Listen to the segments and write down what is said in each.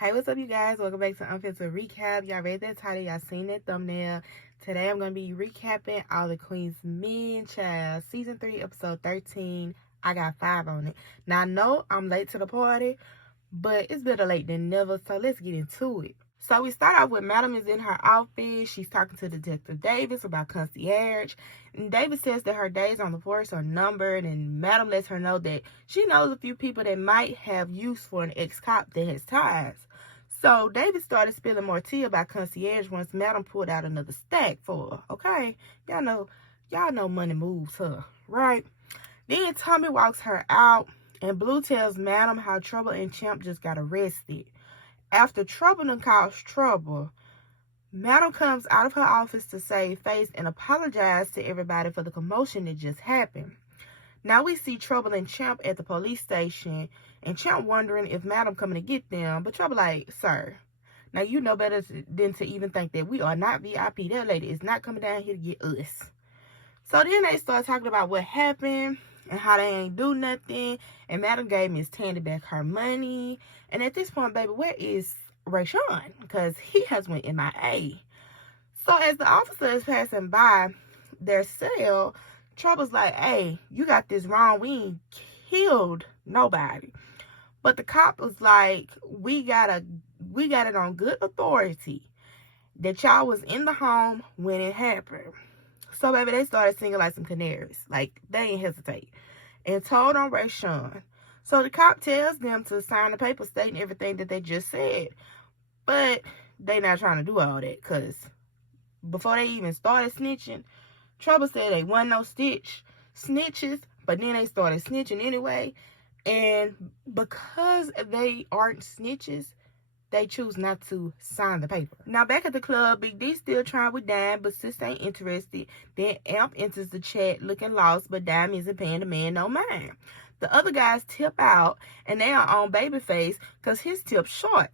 Hey, what's up, you guys? Welcome back to Unfiltered Recap. Y'all read that title. Y'all seen that thumbnail. Today, I'm going to be recapping All the Queen's Men, child. Season 3, episode 13. I got 5 on it. Now, I know I'm late to the party, but it's better late than never, so let's get into it. So we start off with Madam is in her office. She's talking to Detective Davis about concierge. And Davis says that her days on the force are numbered, and Madam lets her know that she knows a few people that might have use for an ex-cop that has ties. So Davis started spilling more tea about concierge once Madam pulled out another stack for her. Okay? Y'all know money moves her, right? Then Tommy walks her out, and Blue tells Madam how Trouble and Champ just got arrested. After Trouble done caused trouble, Madam comes out of her office to save face and apologize to everybody for the commotion that just happened. Now we see Trouble and Champ at the police station, and Champ wondering if Madam coming to get them, but Trouble like, sir, now you know better than to even think that we are not VIP. That lady is not coming down here to get us. So then they start talking about what happened and how they ain't do nothing, and Madam gave Miss Tandy back her money. And at this point, baby, where is Rayshawn? Because he has went MIA. So as the officer is passing by their cell, Trouble's like, hey, you got this wrong. We ain't killed nobody. But the cop was like, we got it on good authority that y'all was in the home when it happened. So, baby, they started singing like some canaries. Like, they ain't hesitate. And told on Rayshawn. So the cop tells them to sign the paper stating everything that they just said. But they not trying to do all that, because before they even started snitching, Trouble said they wasn't no snitches, but then they started snitching anyway. And because they aren't snitches, they choose not to sign the paper. Now, back at the club, Big D still trying with Dime, but Sis ain't interested. Then Amp enters the chat looking lost, but Dime isn't paying the man no mind. The other guys tip out, and they are on Babyface because his tip's short.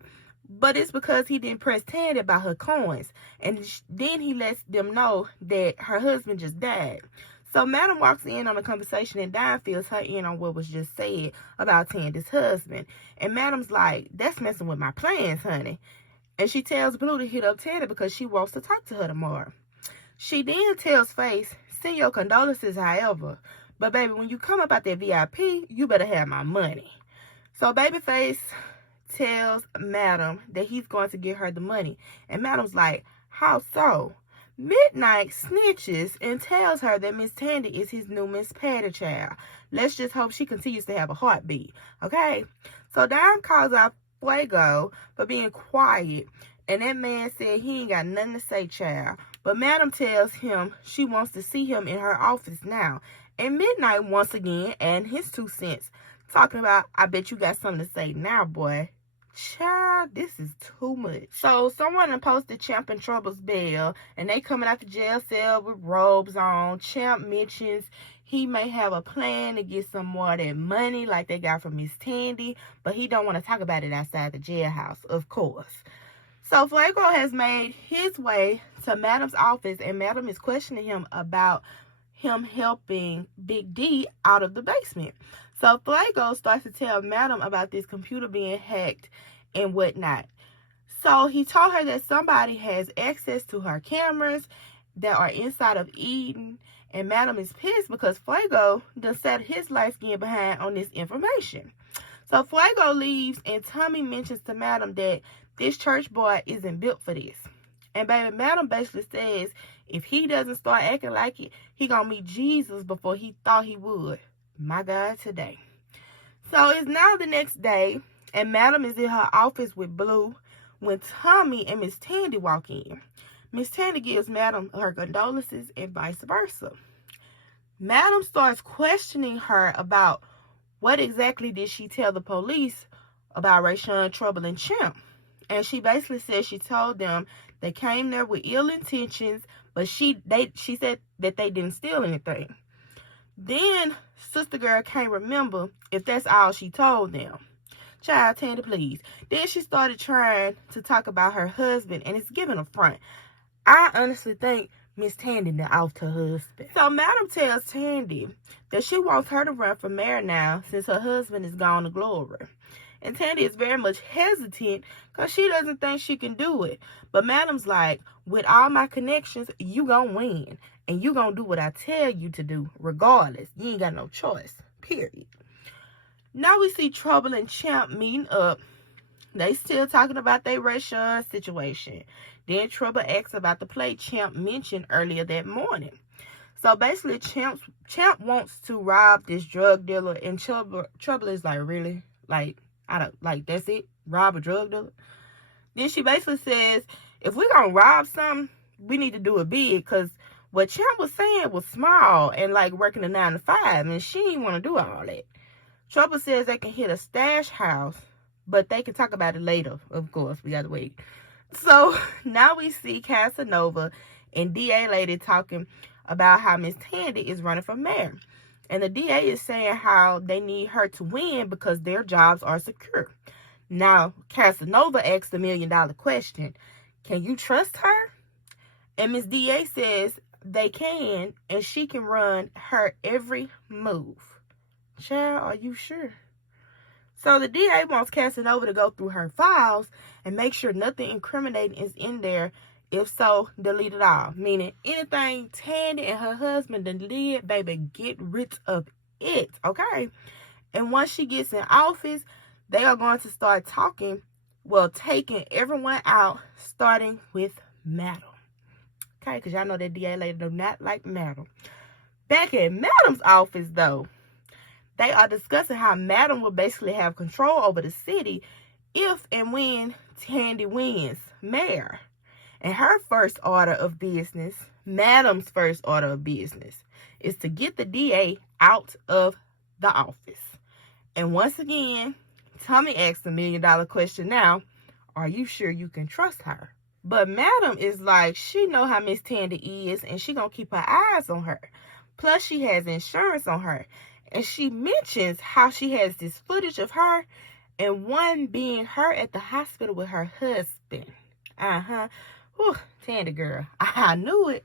But it's because he didn't press Tandy about her coins. And then he lets them know that her husband just died. So Madam walks in on the conversation, and Dime fills her in on what was just said about Tandy's husband. And Madam's like, that's messing with my plans, honey. And she tells Blue to hit up Tandy because she wants to talk to her tomorrow. She then tells Face, send your condolences, however. But baby, when you come up out that VIP, you better have my money. So Babyface tells Madam that he's going to get her the money. And Madam's like, how so? Midnight snitches and tells her that Miss Tandy is his new Miss Patty child. Let's just hope she continues to have a heartbeat, okay? So Dime calls out Fuego for being quiet, and that man said he ain't got nothing to say, child. But Madam tells him she wants to see him in her office now. And Midnight once again adding his 2 cents, talking about, I bet you got something to say now, boy. Child, this is too much. So someone posted Champ and Trouble's bail, and they coming out the jail cell with robes on. Champ mentions he may have a plan to get some more of that money like they got from Miss Tandy, but he don't want to talk about it outside the jailhouse, of course. So Fuego has made his way to Madam's office, and Madam is questioning him about him helping Big D out of the basement. So Fuego starts to tell Madam about this computer being hacked and whatnot. So he told her that somebody has access to her cameras that are inside of Eden, and Madam is pissed because Fuego done set his light skin behind on this information. So Fuego leaves, and Tommy mentions to Madam that this church boy isn't built for this. And baby, Madam basically says if he doesn't start acting like it, he gonna meet Jesus before he thought he would. My God, today. So it's now the next day, and Madam is in her office with Blue when Tommy and Miss Tandy walk in. Miss Tandy gives Madam her condolences and vice versa. Madam starts questioning her about what exactly did she tell the police about Rayshawn, Trouble, and Champ. And she basically said she told them they came there with ill intentions, but she said that they didn't steal anything. Then Sister Girl can't remember if that's all she told them. Child, Tandy, please. Then she started trying to talk about her husband, and it's giving a front. I honestly think Miss Tandy done off her husband. So Madam tells Tandy that she wants her to run for mayor now since her husband is gone to glory. And Tandy is very much hesitant because she doesn't think she can do it. But Madam's like, with all my connections, you gonna win. And you gonna do what I tell you to do, regardless. You ain't got no choice, period. Now we see Trouble and Champ meeting up. They still talking about their racial situation. Then Trouble asks about the play Champ mentioned earlier that morning. So basically, Champ wants to rob this drug dealer, and Trouble is like, really? Like, I don't, like, that's it? Rob a drug dealer? Then she basically says, if we're gonna rob something, we need to do it big, because what Champ was saying was small and like working a 9 to 5, and she didn't want to do all that. Trouble says they can hit a stash house, but they can talk about it later. Of course, we gotta wait. So now we see Casanova and DA Lady talking about how Miss Tandy is running for mayor. And the DA is saying how they need her to win because their jobs are secure. Now, Casanova asks the $1 million question. Can you trust her? And Miss DA says they can, and she can run her every move. Child, are you sure? So the DA wants Casanova to go through her files and make sure nothing incriminating is in there. If so, delete it all. Meaning anything Tandy and her husband deleted, baby, get rid of it, okay? And once she gets in office, they are going to start taking everyone out, starting with Madam. Okay, because y'all know that DA lady do not like Madam. Back at Madam's office, though, they are discussing how Madam will basically have control over the city if and when Tandy wins mayor. And her first order of business, Madam's first order of business, is to get the DA out of the office. And once again, Tommy asks the $1 million question now, are you sure you can trust her? But Madam is like, she know how Miss Tandy is, and she gonna keep her eyes on her. Plus, she has insurance on her. And she mentions how she has this footage of her and one being her at the hospital with her husband. Whew, Tandy girl. I knew it.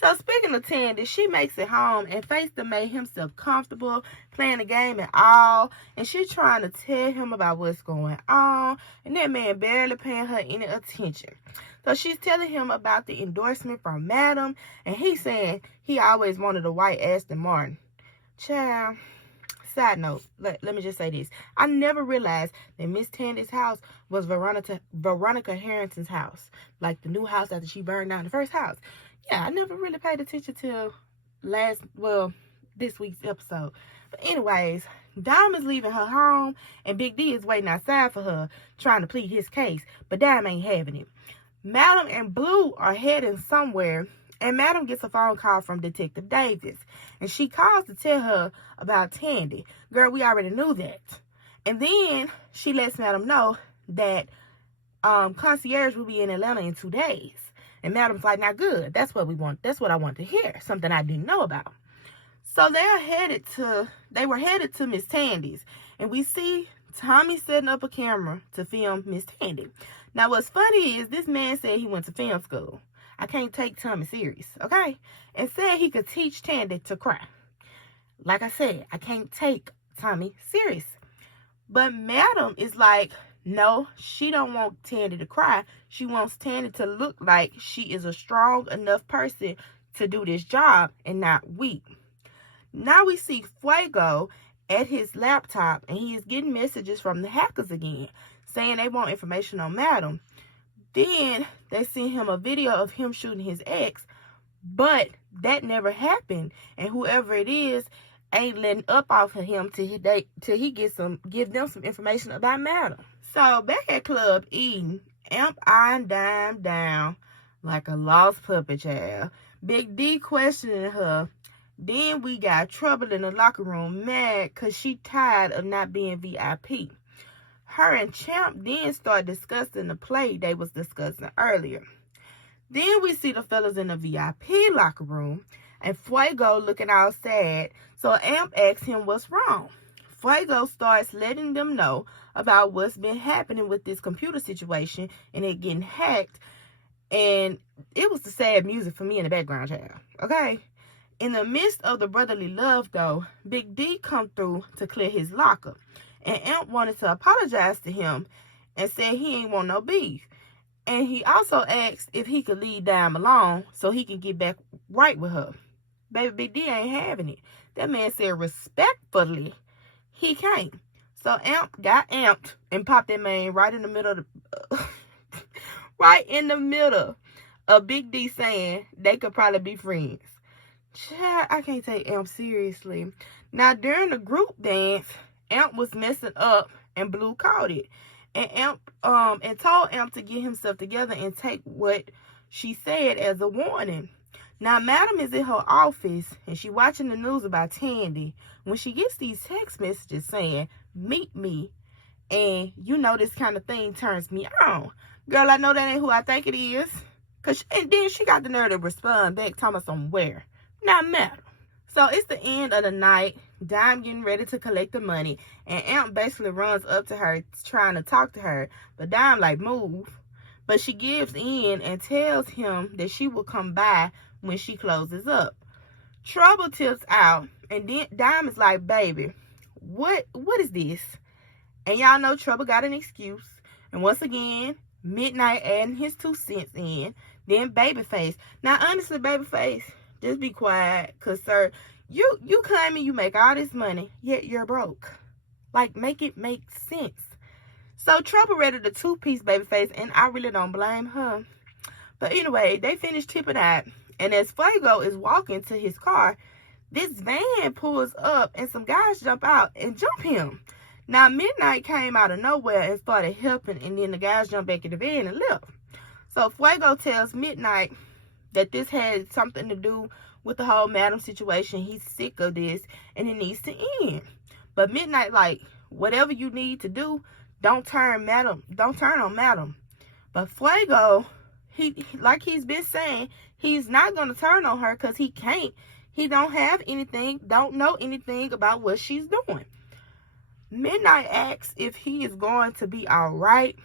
So speaking of Tandy, she makes it home and Face done made himself comfortable playing the game and all. And she's trying to tell him about what's going on. And that man barely paying her any attention. So she's telling him about the endorsement from Madam. And he's saying he always wanted a white Aston Martin. Child, side note, let me just say this. I never realized that Miss Tandy's house was Veronica Harrington's house. Like the new house after she burned down the first house. Yeah, I never really paid attention till this week's episode. But anyways, Dime is leaving her home and Big D is waiting outside for her, trying to plead his case. But Dime ain't having it. Madam and Blue are heading somewhere. And Madam gets a phone call from Detective Davis. And she calls to tell her about Tandy. Girl, we already knew that. And then she lets Madam know that concierge will be in Atlanta in 2 days. And Madam's like, now good. That's what we want. That's what I want to hear. Something I didn't know about. So they were headed to Miss Tandy's. And we see Tommy setting up a camera to film Miss Tandy. Now what's funny is this man said he went to film school. I can't take Tommy serious, okay? And said he could teach Tandy to cry. Like I said, I can't take Tommy serious. But Madam is like, no, she don't want Tandy to cry. She wants Tandy to look like she is a strong enough person to do this job and not weak. Now we see Fuego at his laptop and he is getting messages from the hackers again, saying they want information on Madam. Then they send him a video of him shooting his ex, but that never happened. And whoever it is ain't letting up off of him till he give them some information about Madam. So back at Club Eden, Amp eyeing Dime down like a lost puppy child. Big D questioning her. Then we got Trouble in the locker room, mad because she tired of not being VIP. Her and Champ then start discussing the play they was discussing earlier. Then we see the fellas in the VIP locker room and Fuego looking all sad. So Amp asks him what's wrong. Fuego starts letting them know about what's been happening with this computer situation and it getting hacked. And it was the sad music for me in the background, child. Okay? In the midst of the brotherly love, though, Big D come through to clear his locker. And Amp wanted to apologize to him and said he ain't want no beef. And he also asked if he could leave Dime alone so he can get back right with her. Baby Big D ain't having it. That man said respectfully he can't. So Amp got amped and popped that man right in the middle of the right in the middle of Big D saying they could probably be friends. Child, I can't take Amp seriously. Now during the group dance, Amp was messing up and Blue caught it. And Amp and told Amp to get himself together and take what she said as a warning. Now Madam is in her office and she watching the news about Tandy when she gets these text messages saying, "Meet me." And you know this kind of thing turns me on. Girl, I know that ain't who I think it is. And then she got the nerve to respond back, talking about somewhere. Not Madam. So it's the end of the night. Dime getting ready to collect the money. And Amp basically runs up to her trying to talk to her. But Dime like, move. But she gives in and tells him that she will come by when she closes up. Trouble tips out. And then Dime is like, baby, what is this? And y'all know Trouble got an excuse. And once again, Midnight adding his 2 cents in. Then Babyface. Now, honestly, Babyface, just be quiet. Because, sir, you claiming you make all this money, yet you're broke. Like, make it make sense. So, Trouble ready the 2-piece Babyface, and I really don't blame her. But anyway, they finish tipping out. And as Fuego is walking to his car, this van pulls up, and some guys jump out and jump him. Now, Midnight came out of nowhere and started helping, and then the guys jumped back in the van and left. So, Fuego tells Midnight that this had something to do with the whole Madam situation. He's sick of this, and it needs to end. But Midnight, like, whatever you need to do, don't turn on Madam. But Fuego, like he's been saying, he's not going to turn on her because he can't. He don't have anything, don't know anything about what she's doing. Midnight asks if he is going to be all right.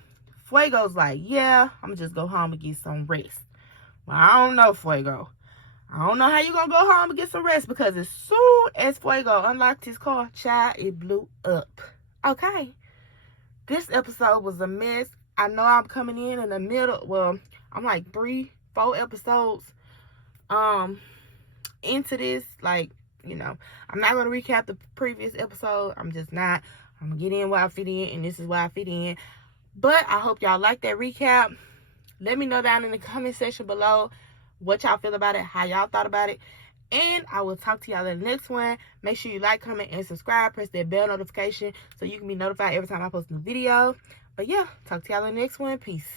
Fuego's like, yeah, I'm just go home and get some rest. Well, I don't know, Fuego. I don't know how you going to go home and get some rest because as soon as Fuego unlocked his car, child, it blew up. Okay. This episode was a mess. I know I'm coming in the middle. Well, I'm like 3-4 episodes into this. Like, you know, I'm not going to recap the previous episode. I'm just not. I'm going to get in where I fit in, and this is where I fit in. But I hope y'all like that recap. Let me know down in the comment section below what y'all feel about it, how y'all thought about it. And I will talk to y'all in the next one. Make sure you like, comment, and subscribe. Press that bell notification so you can be notified every time I post a new video. But yeah, talk to y'all in the next one. Peace.